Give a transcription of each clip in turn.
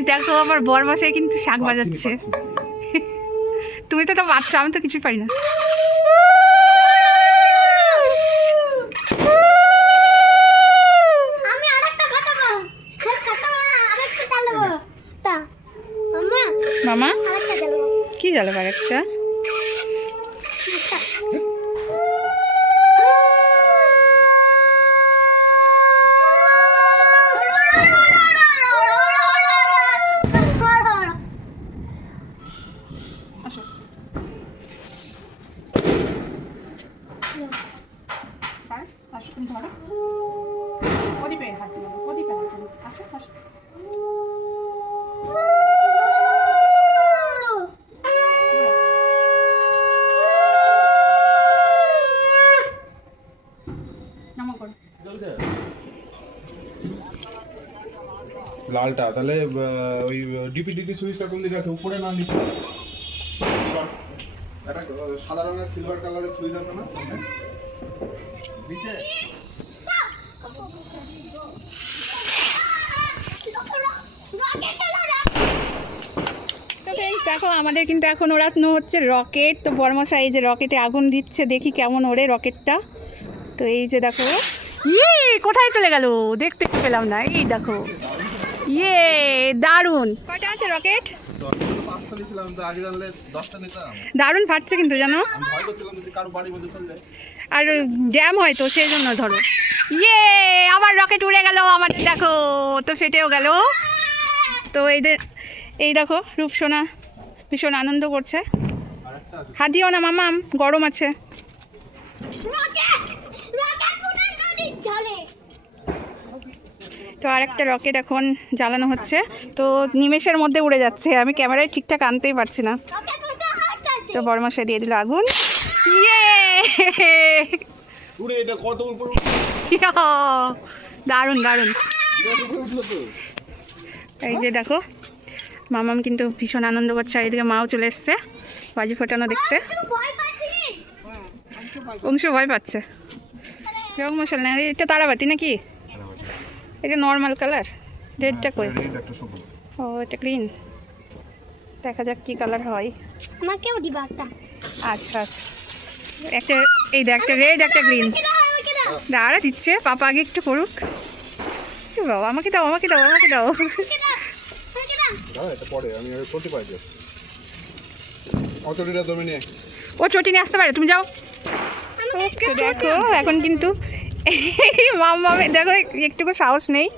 Guys দেখো আমার বর মাসে কিন্তু শাক বাজাচ্ছে। তুমি তো তো বাচ্চা আমি তো কিছুই পারি না। মামা কি জ্বালাবার হ্যাঁ লালটা তাহলে ওই ডিপিডিটি সুইচটা কোন দিকে আছে? উপরে না নিচে? একটা সাদা রঙের সিলভার কালারের সুইচ আছে না? নিচে? দেখো আমাদের কিন্তু এখন ওড়ানো হচ্ছে রকেট। তো বর্মশা এই যে রকেটে আগুন দিচ্ছে দেখি কেমন ওরে রকেটটা। তো এই যে দেখো ইয়ে কোথায় চলে গেল? দেখতে পেলাম না। এই দেখো। ইয়ে দারুণ। কটা আছে রকেট? দারুণ ফাটছে কিন্তু জানো? আমি ভয় করছিলাম যদি কারও বাড়ির মধ্যে চলে যায় আর ড্যাম হয় তো সেই জন্য ধরো। ইয়ে আবার রকেট উড়ে গেল আমাদের দেখো তো ফেটেও গেল। তো এই দে এই দেখো রূপসোনা ভীষণ আনন্দ করছে। হাত দিও না মামাম গরম আছে। তো আর একটা রকেট এখন জ্বালানো হচ্ছে। তো নিমেষের মধ্যে উড়ে যাচ্ছে। আমি ক্যামেরায় ঠিকঠাক আনতেই পারছি না। তো বড় মশাই দিয়ে দিল আগুন। ইয়ে! দারুণ দারুণ। এই যে দেখো মামাম কিন্তু ভীষণ আনন্দ করছে। আর এদিকে মাও চলে এসছে বাজি ফোটানো দেখতে। অংশ ভয় পাচ্ছে। রং মশলা না এটা তারাবাতি নাকি? এটা নর্মাল কালার রেডটা কই? এই একটা সবুজ। ও এটা গ্রিন দেখা যাক কি কালার হয়। আমাকেও দিবা একটা। আচ্ছা আচ্ছা। একটা এই দেখ একটা রেড একটা গ্রিন দাঁড়া দিচ্ছে। পাপা আগে একটু করুক বাবা আমাকে দাও আমাকে দাও আমাকে দাও। ও চটি নিয়ে আসতে পারে তুমি যাও। দেখো এখন কিন্তু মামামে দেখো একটুকু সাহস নেই।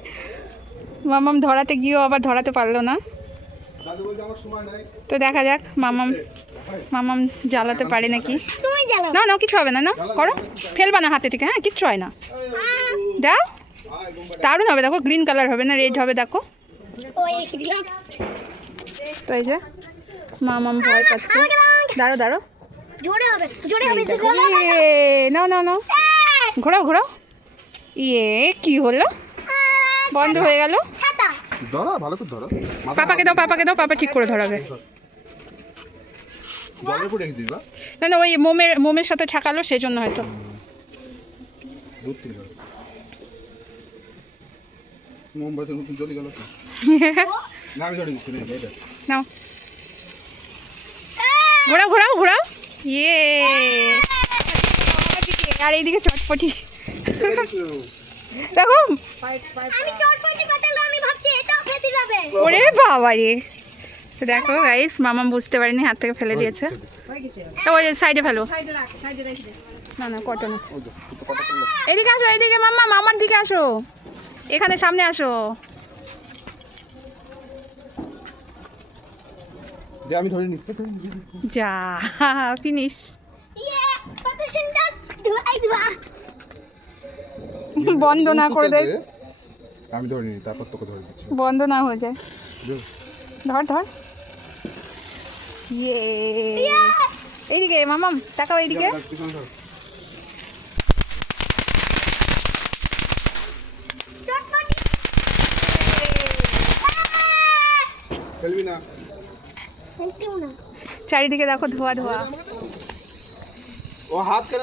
মামাম ধরাতে গিয়েও আবার ধরাতে পারল না। তো দেখা যাক মামাম মামাম জ্বালাতে পারে নাকি। না না কিছু হবে না না করো। ফেলবা না হাতে থেকে হ্যাঁ কিচ্ছু হয় না। দাও। দারুণ হবে দেখো গ্রিন কালার হবে না রেড হবে দেখো। তো এই যে মামাম ভয় পাচ্ছে। দাঁড়ো দাঁড়ো জোরে হবে জোরে হবে নাও নাও নাও। ঘোরাও ঘোরাও। ইয়ে কি হলো? বন্ধ হয়ে গেল? ধরো ভালো করে ধরো। পাপাকে দাও পাপাকে দাও পাপা ঠিক করে ধরাবে। না না ওই মোমের মোমের সাথে ঠেকালো সেই জন্য হয়তো। জ্বলে গেল না আমি ধরে নাও। ঘোরাও ঘোরাও ঘোরাও। ইয়ে। আর এইদিকে চটপটি। দেখো। আমি চটপটি পাতালো আমি ভাবছি এটাও খেতে যাবে। ওরে বাবা রে তো দেখো গাইস মামা বুঝতে পারেনি হাত থেকে ফেলে দিয়েছে। তো ওই সাইডে ফেলো। না না কটন আছে। এদিকে আসো এদিকে মাম্মা মামার দিকে আসো। এখানে সামনে আসো। যা ফিনিশ ইয়ে কত সুন্দর ধোয়াই ধোয়া বন্ধ না করে দেয়। আমি ধরে নিই তারপর তোকে ধরে দিচ্ছি। বন্ধ না হয়ে যায়। ধর। ধর ইয়ে। এইদিকে মামাম তাকাও এইদিকে। চারিদিকে দেখো ধোয়া ধোয়া। ও হাত কেন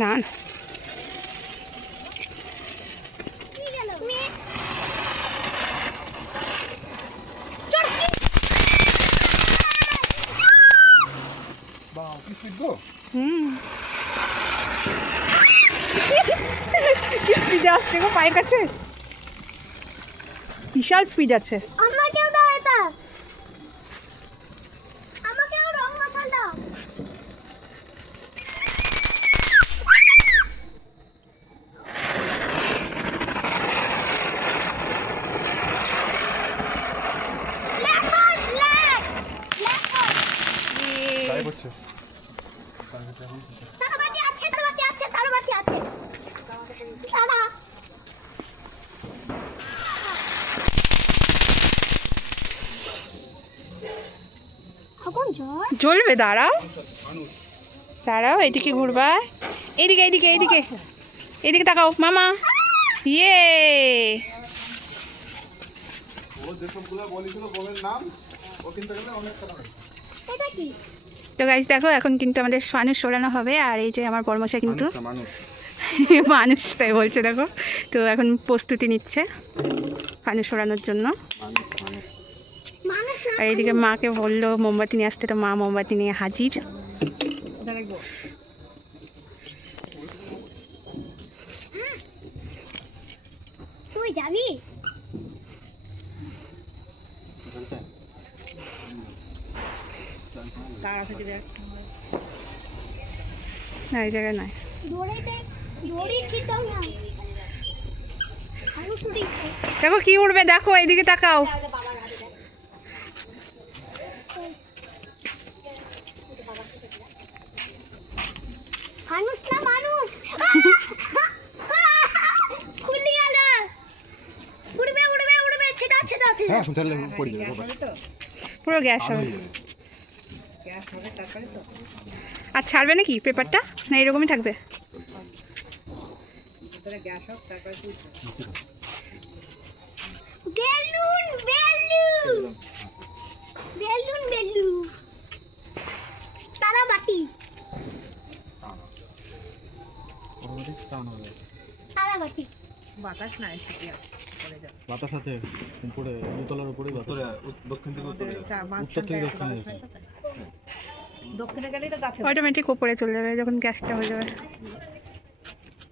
না না কি স্পিডে আসছে গো বিশাল স্পিড আছে আমাকেও দাও এটা আমাকেও রং মশাল দাও লেখো লেখ লেখো গায়ে পড়ছে। তারাবাতি আছে তারাবাতি আছে তারাবাতি আছে তারা এখন ঝড় জ্বলবে দাঁড়াও। দাঁড়াও এদিকে ঘুরবা। এইদিকে এইদিকে এইদিকে এইদিকে তাকাও মামা। ইয়ে। তো গাইজ দেখো এখন কিন্তু আমাদের ফানুস সরানো হবে আর এই যে আমার পরমশা কিন্তু মানুষ। মানুষটাই বলছে দেখো। তো এখন প্রস্তুতি নিচ্ছে ফানুস সরানোর জন্য মানুষ, মানুষ। মানুষ না আর এইদিকে মাকে বলল মোমবাতি নিয়ে আসতে। তো মা মোমবাতি নিয়ে হাজির। তুই যাবি? না এই জায়গায় দেখো কি উঠবে দেখো এইদিকে তাকাও মানুষ না মানুষ খুলি গেল উড়বে উড়বে উড়বে ছেটা হ্যাঁ, তাহলে পড়ে যাবে, বাবা। পুরো গ্যাস হবে। আর ছাড়বে নাকি পেপারটা? না এরকমই থাকবে? বেলুন বেলুন বেলুন তারা বাটি তারা বাটি বাতাস না বাতাস আছে উপরে দোতলার উপরে বাতাস দক্ষিণ দিকে উত্তরে উত্তর থেকে দক্ষিণে যাচ্ছে। অটোমেটিক উপরে চলে যাবে যখন গ্যাসটা হয়ে যাবে।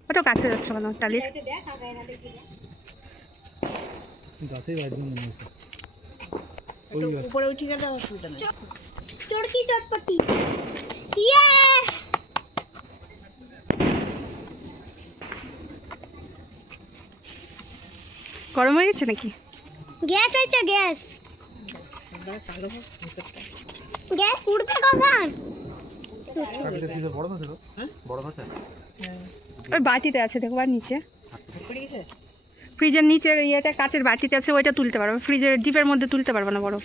অত কাছে যাচ্ছে কেন টালির? গাছেই বাইরে মনে হয়েছে ওই গাছ চড়কি চটপটি। ইয়ে! গরম হয়ে গেছে নাকি? গ্যাস হয়েছে গ্যাস। গ্যাস উঠবে কখন? ওই বাটিতে আছে দেখো আর নিচে। ফ্রিজের নিচের ইয়েটা কাচের বাটিতে আছে ওইটা তুলতে পারব ফ্রিজের ডিপের মধ্যে তুলতে পারব না বড়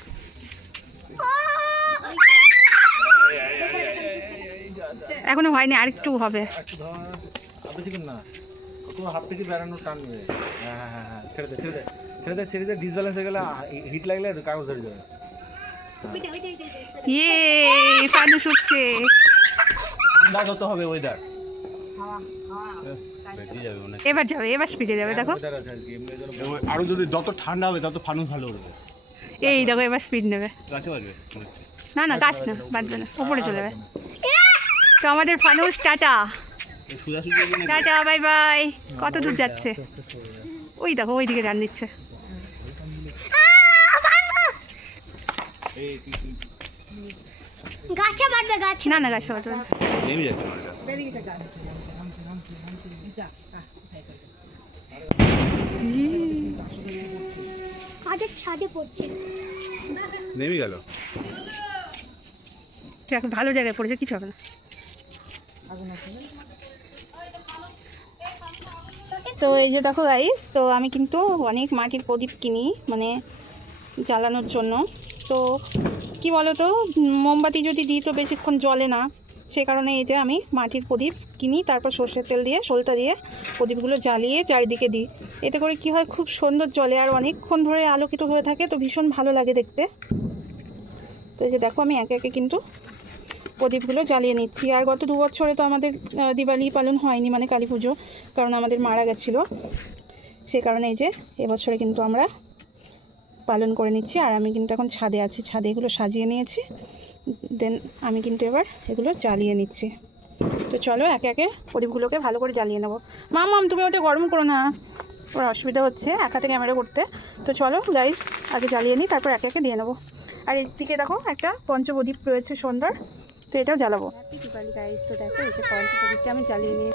এখনও হয়নি আর একটু হবে না। হাত থেকে বেড়ানো টানবে হ্যাঁ হ্যাঁ হ্যাঁ হ্যাঁ ছেড়ে দে ছেড়ে দে ছেড়ে দে ছেড়ে দে ডিসব্যালেন্স হয়ে গেলে হিট লাগলে কাগজ ধরে যাবে। ইয়ে ফানুস উঠছে আন্দাজ হতে হবে ওয়েদার এবার যাবে এবার স্পিডে যাবে দেখো। আরও যদি যত ঠান্ডা হবে তত ফানুস ভালো উঠবে এই দেখো এবার স্পিড নেবে। না না গাছ না বাঁধবে না উপরে চলে যাবে। তো আমাদের ফানুস টাটা টাটা বাই বাই। কত দূর যাচ্ছে? ওই দেখো ওই দিকে যান দিচ্ছে গাছে বাড়বে গাছ। না না গাছ বাঁধবে না। নেমে যাচ্ছে ছাদে পড়ছে? নেমে গেল। দেখো ভালো জায়গায় পড়েছে কিছু হবে না। তো এই যে দেখো গাইস তো আমি কিন্তু অনেক মাটির প্রদীপ কিনি মানে জ্বালানোর জন্য। তো কি বলো তো মোমবাতি যদি দিই তো বেশিক্ষণ জ্বলে না। সে কারণে এই যে আমি মাটির প্রদীপ কিনি, তারপর সর্ষের তেল দিয়ে সলতা দিয়ে প্রদীপগুলো জ্বালিয়ে চারিদিকে দিই। এতে করে কি হয়, খুব সুন্দর জলে আর অনেকক্ষণ ধরে আলোকিত হয়ে থাকে, তো ভীষণ ভালো লাগে দেখতে। তো এই যে দেখো, আমি একে একে কিন্তু প্রদীপগুলো জ্বালিয়ে নিচ্ছি। আর গত দু বছরে তো আমাদের দিওয়ালি পালন হয়নি মানে কালী পুজো, কারণ আমাদের মারা গেছিল। সে কারণে এই যে এবছরে কিন্তু আমরা পালন করে নিচ্ছি। আর আমি কিন্তু এখন ছাদে আছি, ছাদে এগুলো সাজিয়ে নিয়েছি। দেন আমি কিন্তু এবার এগুলো জ্বালিয়ে নিচ্ছি। তো চলো একে একে প্রদীপগুলোকে ভালো করে জ্বালিয়ে নেব। মাম, তুমি ওটা গরম করো না। ওর অসুবিধা হচ্ছে এক হাতে ক্যামেরা করতে। তো চলো গাইস আগে জ্বালিয়ে নিই, তারপর একে একে দিয়ে নেব। আর এর দিকে দেখো একটা পঞ্চপ্রদীপ রয়েছে সুন্দর তো এটাও জ্বালাবো। তো দেখো এই যে পঞ্চপ্রদীপটা আমি জ্বালিয়ে নিয়ে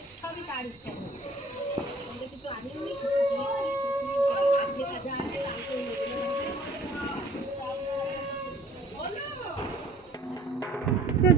তো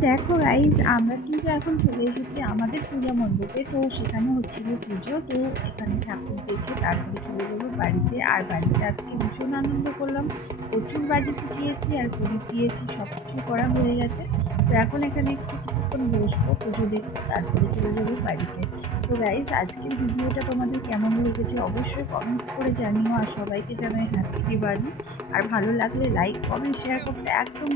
দেখো গাইজ আমরা কিন্তু এখন চলে এসেছি আমাদের পূজা মণ্ডপে। তো সেখানে হচ্ছিল পুজো। তো এখানে ঠাকুর দেখে তারপরে চলে যাব বাড়িতে। আর বাড়িতে আজকে ভীষণ আনন্দ করলাম। প্রচুর বাজি ফুটিয়েছি আর প্রদীপ দিয়েছি সব কিছু করা হয়ে গেছে। তো এখন এখানে একটু কিছুক্ষণ বসবো, পুজো দেখব, তারপরে চলে যাব বাড়িতে। তো গাইজ আজকের ভিডিওটা তোমাদের কেমন লেগেছে অবশ্যই কমেন্টস করে জানিও। আর সবাইকে জানাই হ্যাপি দিওয়ালি আর ভালো লাগলে লাইক কমেন্ট শেয়ার করতে একদম